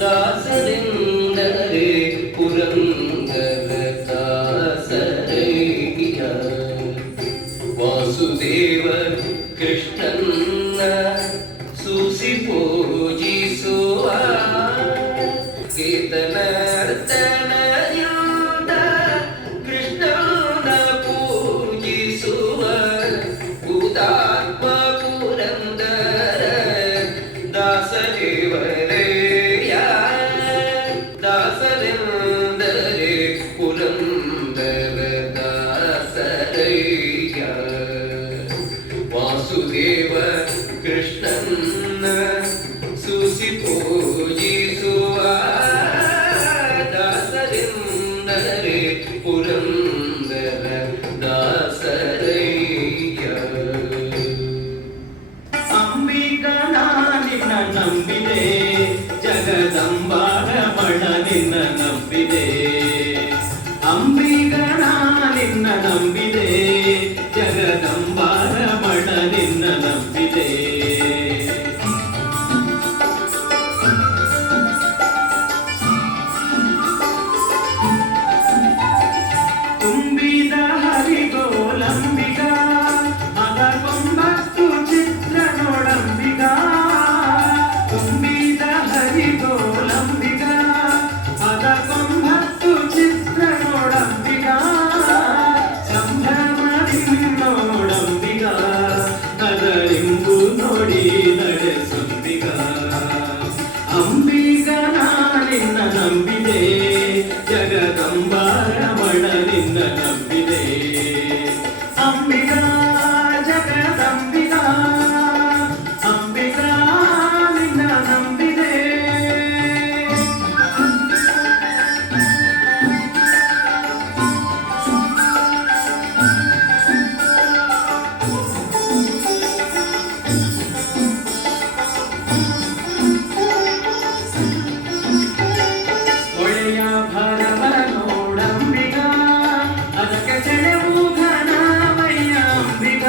ದಾಸರೆಂದರೆ ಪುರಂದರ ದಾಸರಯ್ಯ. ವಾಸುದೇವ ಕೃಷ್ಣನ್ನ ಸೂಸಿ ಪೂಜಿಸುವ ಕೇತನರ್ತನದಿಂದ ಕೃಷ್ಣನ ಪೂಜಿಸುವ ಭೂತಾತ್ಮ ಪುರಂದರ ದಾಸದೇವರಯ್ಯ. ದಾಸರೆಂದರೆ ಪುರಂದರ ದಾಸರಯ್ಯ. ವಾಸುದೇವ ಕೃಷ್ಣನ್ನ ಸೂಸಿ ಪೂಜಿಸುವ ದಾಸರೆಂದರೆ ಪುರಂದರ ದಾಸರಯ್ಯ. ಅಂಬಿಕನಾ ನಿನ್ನ ನಂಬಿದೆ, ಜಗದಂಬಾರಮಣ ನಿನ್ನ ನಂಬಿದೆ. ಅಂಬಿಕನಾ ನಿನ್ನ ನಂಬಿದೆ, ಜಗದಂಬಾರಮಣ ನಿನ್ನ ನಂಬಿದೆ. ತುಂಬಿದ ಹರಿಗೋಲಂಬಿಗ ಮಗ ಕೊಂಬತ್ತು ಚಿತ್ರ ನೋಡಂಬಿಗ. ತುಂಬಿದ ಹರಿಗೋಲಂಬಿಗ ಮಗ ಕೊಂಬತ್ತು ಚಿತ್ರ ನೋಡಂಬಿಗ. ಸಂಭ್ರಮದಿ ನೋಡಂಬಿಗ ಅದರಿಂಬು ನೋಡಿ ನಡೆಸಂಬಿಗ. ಅಂಬಿಗನ ನಿನ್ನ ನಂಬಿದೆ, ಜಗದಂಬಾರಮಣ ನಿನ್ನ ನಂಬಿದೆ. ಅಂಬಿಗಾ ಜಗದಂಬಿಗಾ, ಅಂಬಿಗಾ ನಿನ್ನ ನಂಬಿದೆ. ಒಳೆಯ ಭರವ ನೋಡಂಬಿಗ ಅದಕ್ಕೆ ಸೆಳೆವು ಘನವಯ್ಯ ಅಂಬಿಗ.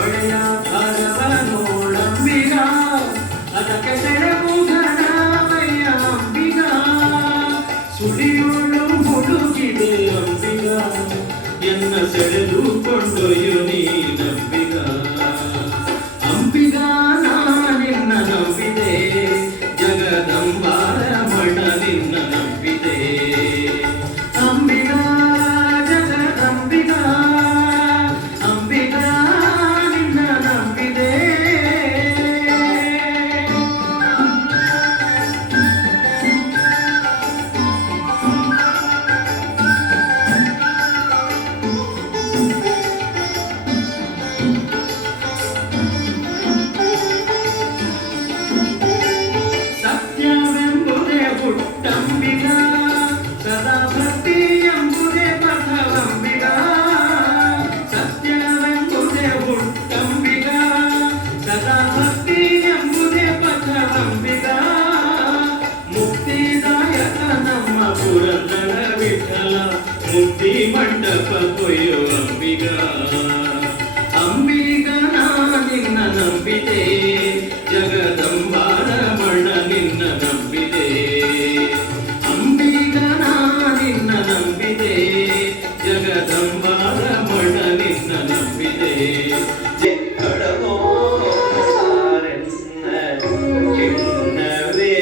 ಒಳೆಯ ಭರವ ನೋಡಂಬಿಗ ಅದಕ್ಕೆ ಸೆಳೆವು ಘನವಯ್ಯ ಅಂಬಿಗ. ಸುಳಿಯುಳ್ಳು ಹುಡುಗಿದೆ ಅಂಬಿಗ ಎನ್ನ ಸೆಳೆದು ಕೊಂಡೊಯ್ಯು ನೀನಂಬಿಗ. ಅಂಬಿಗ ನಾ ನಿನ್ನ ನಂಬಿದೆ, ಜಗದಂಬಾರಮಣ ನಿನ್ನ ನಂಬಿದೆ. ಅಂಬಿಗಾ ಜಗದಂಬಿಗಾ, ಅಂಬಿಗಾ ನಿನ್ನ ನಂಬಿದೆ. ಸತ್ಯವೆಂಬುದೇ ಹುಟ್ಟಂಬಿಗ, ಸದಾ ಭಕ್ತಿ ಎಂಬುದೇ ಪಥವಂಬಿಗ. ಸತ್ಯವೆಂಬುದೇ ಹುಟ್ಟಂಬಿಗ, ಸದಾ ಭಕ್ತಿ ಎಂಬುದೇ ಪಥವಂಬಿಗ. ಮುಕ್ತಿದಾಯಕ ನಮ್ಮ ಪುರಂದರ ವಿಠಲ, ಮುಕ್ತಿ ಮಂಟಪ ಕೊಯ್ಯೋ ಅಂಬಿಗ. ಅಂಬಿಗನ ನಿನ್ನ ನಂಬಿದೆ, ಜಗದಂಬಾರಮಣ ನಿನ್ನ ನಂಬಿದೆ. ಅಂಬಿಗನ ನಿನ್ನ ನಂಬಿದೆ, ಜಗದಂಬಾರಮಣ ನಿನ್ನ ನಂಬಿದೆ. ಕಡವೋ ಸಾರೆನ್ನ ಚಿನ್ನವೇ,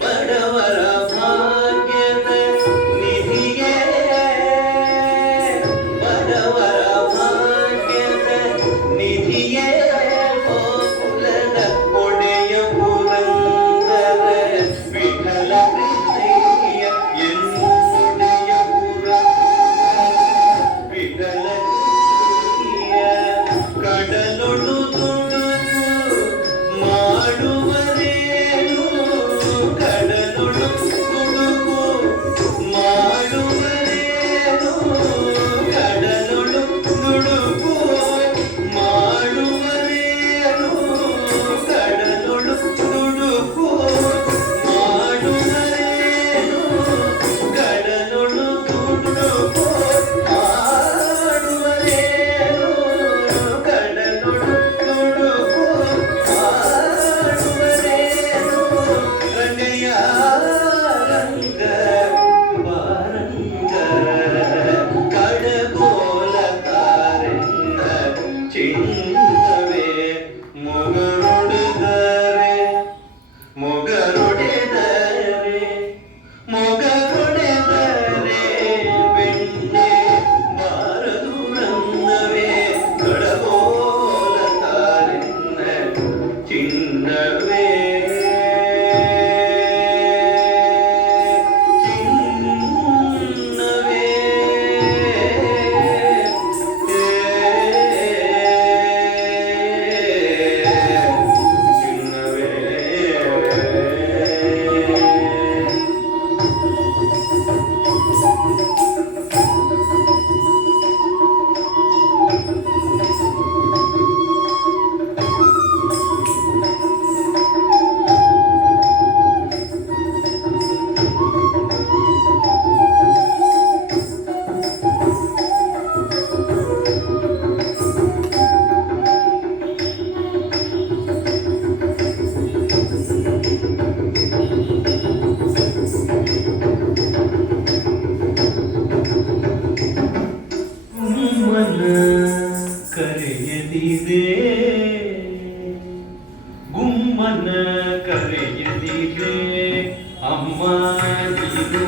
ಬಡವ ಕರೆಯದಿದೆ ಗುಮ್ಮನ ಕರೆಯದಿದೆ ಅಮ್ಮ ನೀನು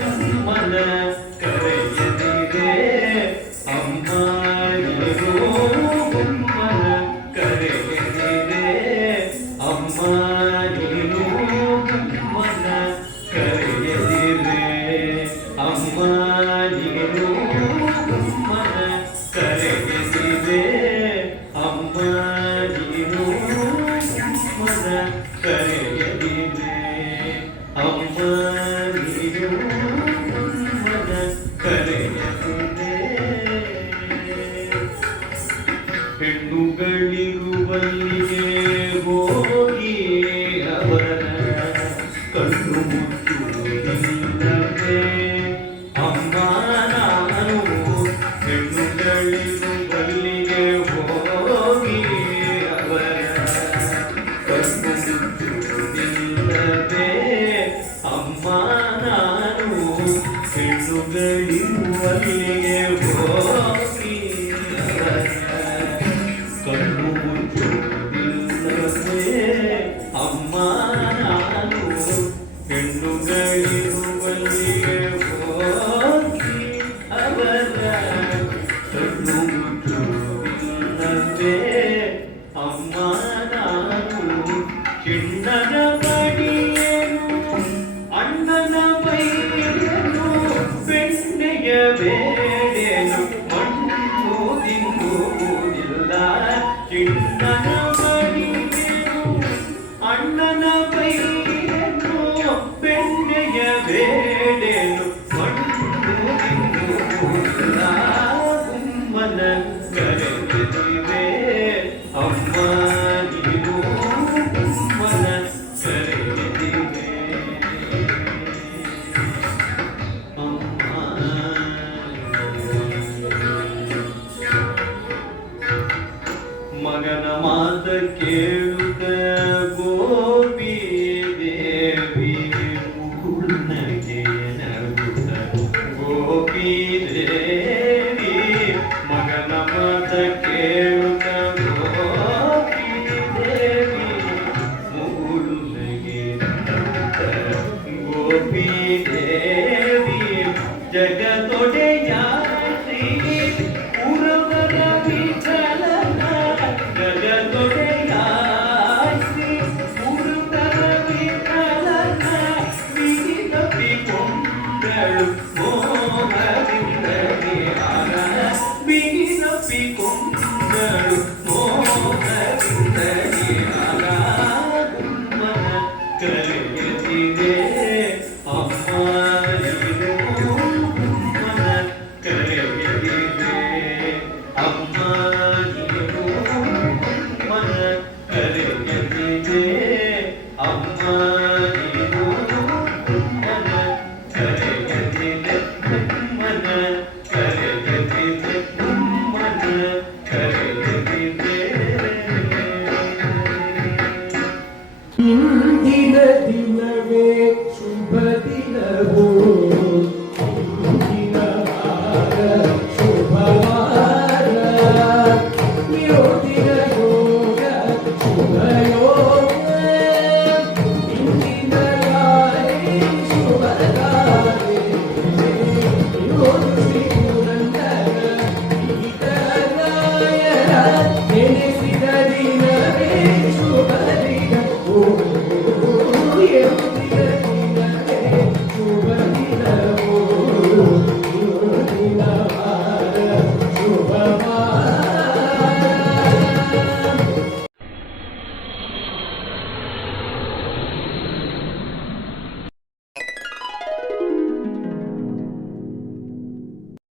ಗುಮ್ಮನ ಕರೆಯದಿದೆ ಅಮ್ಮ ನೀನು ಗುಮ್ಮನ ಕರೆಯದಿದೆ ಅಮ್ಮ ನೀನು ಗುಮ್ಮನ ಕರೆಯದಿದೆ ಅಮ್ಮ ನೀನು ಗುಮ್ಮನ ಕರೆಯದಿದೆ ಅಮ್ಮ ನೀನು ಗುಮ್ಮನ ಕರೆಯದಿದೆ ಅಮ್ಮ ನೀನು ಗುಮ್ಮನ ಕರೆಯದಿದೆ ಹೆಣ್ಣುಗಳಿರುವಲ್ಲಿಗೆ ಹೋಗಿ ಅವರ ಕಣ್ಣು ಮುಚ್ಚುವುದಿಲ್ಲವೇ ಅಮ್ಮ ನಾನು ಹೆಣ್ಣುಗಳಿರುವಲ್ಲಿಗೆ ಹೋಗಿ ಅವರ ಕಣ್ಣು ಮುಚ್ಚುವುದಿಲ್ಲವೇ ಅಮ್ಮ ನಾನು ಹೆಣ್ಣುಗಳಿರುವಲ್ಲಿಗೆ ಹೋಗಿ ಅವರ ಕಣ್ಣು ಮುಚ್ಚುವುದಿಲ್ಲವೇ ಅಮ್ಮ ನಾನು ಹೆಣ್ಣುಗಳಿರುವಲ್ಲಿಗೆ ಹೋಗಿ ಅವರ ಕಣ್ಣು ಮುಚ್ಚುವುದಿಲ್ಲವೇ ಅಮ್ಮ ನಾನು ಚಿಣ್ಣನ ಬಡಿಯೇನು ಅಣ್ಣನ ಬೈಯೇನು ಬೆಣ್ಣೆಯ ಬೇಡೇನು ಮಣ್ಣು ತಿನ್ನುವುದಿಲ್ಲ ಚಿಣ್ಣನ ಬಡಿಯೇನು ಅಣ್ಣನ ಬೈಯೇನು ಬೆಣ್ಣೆಯ ಬೇಡೇನು ಮಣ್ಣು ತಿನ್ನುವುದಿಲ್ಲ ಗುಮ್ಮನ ಕರೆದಿವೆ ಅಮ್ಮ ನೀನು ಗುಮ್ಮನ ಕರೆದಿವೆ ಮಗನ ಮಾತ ಕೇಳುತ್ತ ಗೋಪಿ ದೇವಿ ಮುಗುಳ್ನಗೆ ನಗುತ್ತ ಗೋಪಿ ದೇವಿ ಮಗನ ಮಾತ ಕೇಳುತ್ತ ಗೋಪಿ ದೇವಿ ಮುಗುಳ್ನಗೆ ನಗುತ್ತ ಗೋಪಿ ದೇವಿ ಜಗದೊಡೆಯ ಶ್ರೀ ಪುರವರ ವಿಠಲನ ಜಗದೊಡೆಯ ಶ್ರೀ ಪುರವರ ವಿಠಲನ ಬಿಗಿದಪ್ಪಿಕೊಂಡಳು ಮೋಹದಿಂದಲೇ ಆಗ ಬಿಗಿದಪ್ಪಿಕೊಂಡಳು ಮೋಹದಿಂದಲೇ ಆಗ ಗುಮ್ಮನ ಕರೆಯದಿದೆ ಅಮ್ಮ ನೀನು ಗುಮ್ಮನ ಕರೆಯದಿದೆ ಅಮ್ಮ ನೀನು ಗುಮ್ಮನ ಕರೆಯದಿದೆ ಅಮ್ಮ ನೀನು ಗುಮ್ಮನ ಕರೆಯದಿದೆ ಗುಮ್ಮನ ಕರೆಯದಿದೆ ಗುಮ್ಮನ ಕರೆಯದಿದೆ